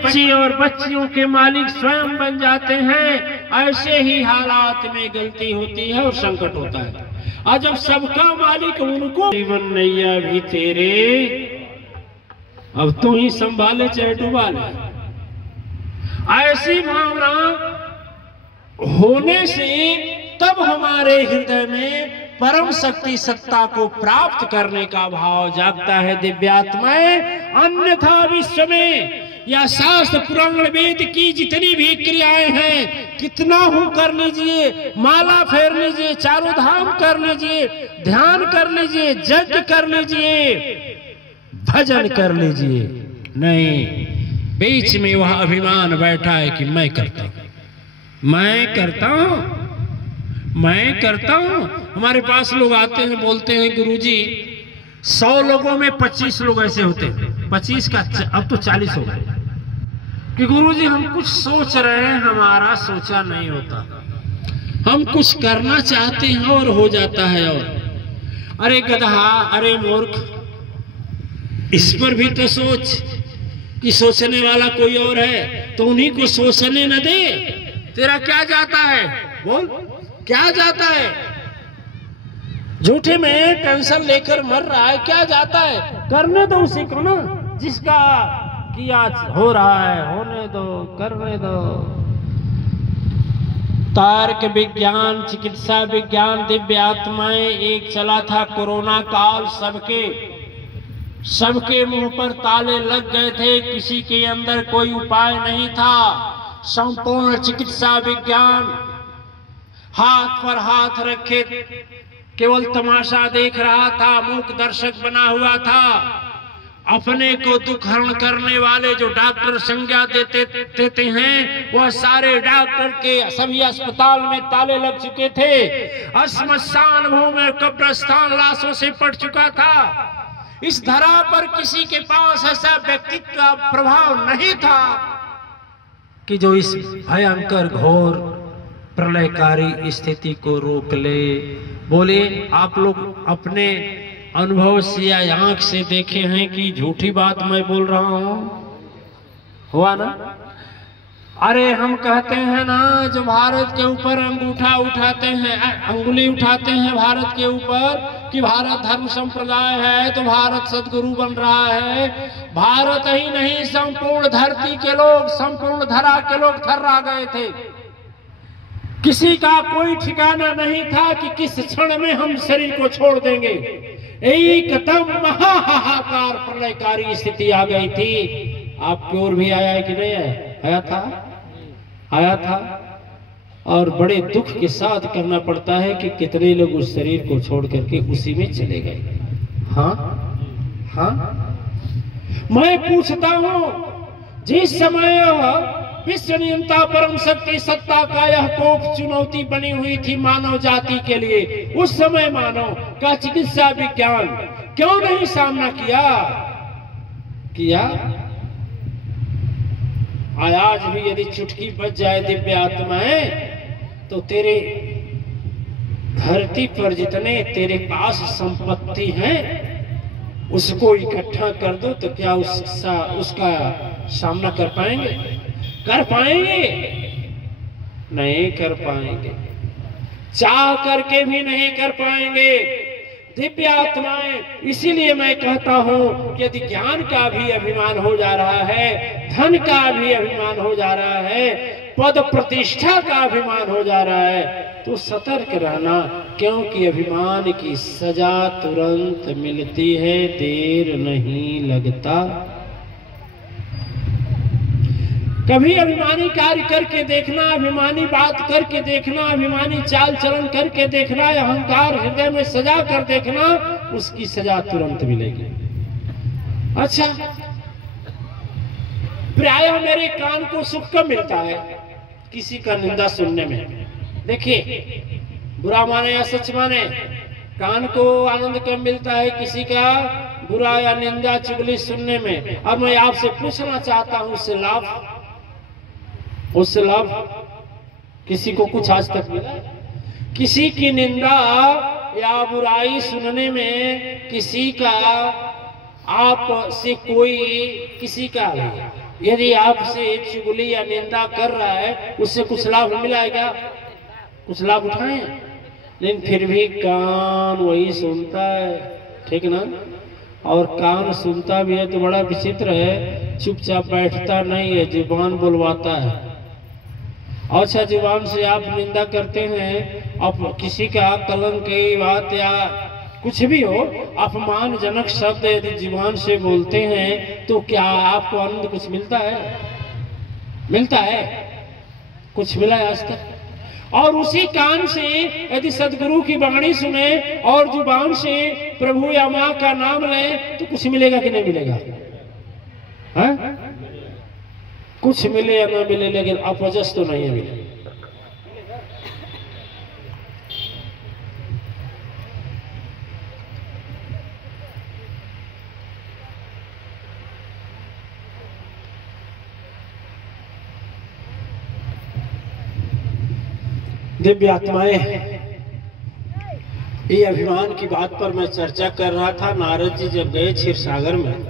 बच्चे और बच्चियों के मालिक स्वयं बन जाते हैं, ऐसे ही हालात में गलती होती है और संकट होता है। और जब सबका मालिक उनको, जीवन नैया भी तेरे, अब तू ही संभाले चाहे डुबा ले। ऐसी भावना होने से तब हमारे हृदय में परम शक्ति सत्ता को प्राप्त करने का भाव जागता है दिव्यात्माएं। अन्यथा विश्व में या शास्त्र पुराण वेद की जितनी भी क्रियाएं हैं, कितना हूं कर लीजिए, माला फेर लीजिए, चारों धाम कर लीजिए, ध्यान कर लीजिए, यज्ञ कर लीजिए, भजन कर लीजिए, नहीं, बीच में वह अभिमान बैठा है कि मैं करता हूं, मैं करता हूं, मैं करता हूं। हमारे पास लोग आते हैं, बोलते हैं गुरुजी 100 लोगों में 25 लोग ऐसे होते हैं, 25 का अब तो 40 हो गए, कि गुरुजी हम कुछ सोच रहे हैं, हमारा सोचा नहीं होता, हम कुछ करना चाहते हैं और हो जाता है। और अरे गधा, अरे मूर्ख, इस पर भी तो सोच कि सोचने वाला कोई और है, तो उन्हीं को सोचने न दे। तेरा क्या जाता है, बोल क्या जाता है? झूठे में टेंशन लेकर मर रहा है, क्या जाता है? करने दो उसी को ना, जिसका किया हो रहा है, होने दो, करने दो। तर्क विज्ञान, चिकित्सा विज्ञान, दिव्य आत्माएं, एक चला था कोरोना काल, सबके मुंह पर ताले लग गए थे, किसी के अंदर कोई उपाय नहीं था। संपूर्ण चिकित्सा विज्ञान हाथ पर हाथ रखे केवल तमाशा देख रहा था, मूक दर्शक बना हुआ था। अपने को दुख हरण करने वाले जो डॉक्टर संज्ञा देते हैं, वह सारे डॉक्टर के सभी अस्पताल में ताले लग चुके थे। श्मशान भूमि, कब्रिस्तान लाशों से पड़ चुका था। इस धरा पर किसी के पास ऐसा व्यक्तित्व का प्रभाव नहीं था कि जो इस भयंकर घोर प्रलयकारी स्थिति को रोक ले। बोले आप लोग अपने अनुभव से या आंख से देखे हैं कि झूठी बात मैं बोल रहा हूं? हुआ ना? अरे हम कहते हैं ना, जो भारत के ऊपर अंगूठा उठाते हैं, अंगुली उठाते हैं भारत के ऊपर कि भारत धर्म संप्रदाय है, तो भारत सदगुरु बन रहा है। भारत ही नहीं, संपूर्ण धरती के लोग, संपूर्ण धरा के लोग थर्रा गए थे। किसी का कोई ठिकाना नहीं था कि किस क्षण में हम शरीर को छोड़ देंगे। एकदम महाहाकार प्रलयकारी स्थिति आ गई थी। आपकी ओर भी आया है कि नहीं आया था? आया था। और बड़े दुख के साथ करना पड़ता है कि कितने लोग उस शरीर को छोड़ करके उसी में चले गए। हाँ हाँ, मैं पूछता हूं, जिस समय विश्व नियंता परम शक्ति सत्ता का यह कोप चुनौती बनी हुई थी मानव जाति के लिए, उस समय मानव का चिकित्सा विज्ञान क्यों नहीं सामना किया? आज भी यदि चुटकी बच जाए दिव्य आत्माएं, तो तेरे धरती पर जितने तेरे पास संपत्ति है उसको इकट्ठा कर दो, तो क्या उसका सामना कर पाएंगे? कर पाएंगे? नहीं कर पाएंगे। चाह करके भी नहीं कर पाएंगे दिव्य आत्माएं। इसीलिए मैं कहता हूं कि यदि ज्ञान का भी अभिमान हो जा रहा है, धन का भी अभिमान हो जा रहा है, पद प्रतिष्ठा का अभिमान हो जा रहा है, तो सतर्क रहना, क्योंकि अभिमान की सजा तुरंत मिलती है, देर नहीं लगता। कभी अभिमानी कार्य करके देखना, अभिमानी बात करके देखना, अभिमानी चाल चलन करके देखना, अहंकार हृदय में सजा कर देखना, उसकी सजा तुरंत मिलेगी। अच्छा, प्रायः मेरे कान को सुख कब मिलता है? किसी का निंदा सुनने में। देखिए, बुरा माने या सच माने, कान को आनंद कब मिलता है? किसी का बुरा या निंदा चुगली सुनने में। अब मैं आपसे पूछना चाहता हूं, उससे लाभ किसी को कुछ आज तक मिला? किसी की निंदा या बुराई सुनने में किसी का आप से कोई किसी का यदि आपसे चुगली या निंदा कर रहा है, उससे कुछ लाभ मिला है क्या? कुछ लाभ उठाए, लेकिन फिर भी कान वही सुनता है, ठीक ना? और कान सुनता भी है तो बड़ा विचित्र है, चुपचाप बैठता नहीं है, जुबान बुलवाता है। अच्छा, जुबान से आप निंदा करते हैं, आप किसी का कलंक की बात या कुछ भी हो, अपमानजनक शब्द यदि जुबान से बोलते हैं तो क्या आपको आनंद कुछ मिलता है? मिलता है? कुछ मिला है आज तक? और उसी कान से यदि सदगुरु की वाणी सुने और जुबान से प्रभु या मां का नाम लें तो कुछ मिलेगा कि नहीं मिलेगा? है? कुछ मिले या ना मिले, लेकिन अपजस तो नहीं मिले। दिव्य आत्माएं, ये अभिमान की बात पर मैं चर्चा कर रहा था। नारद जी जब गए क्षीर सागर में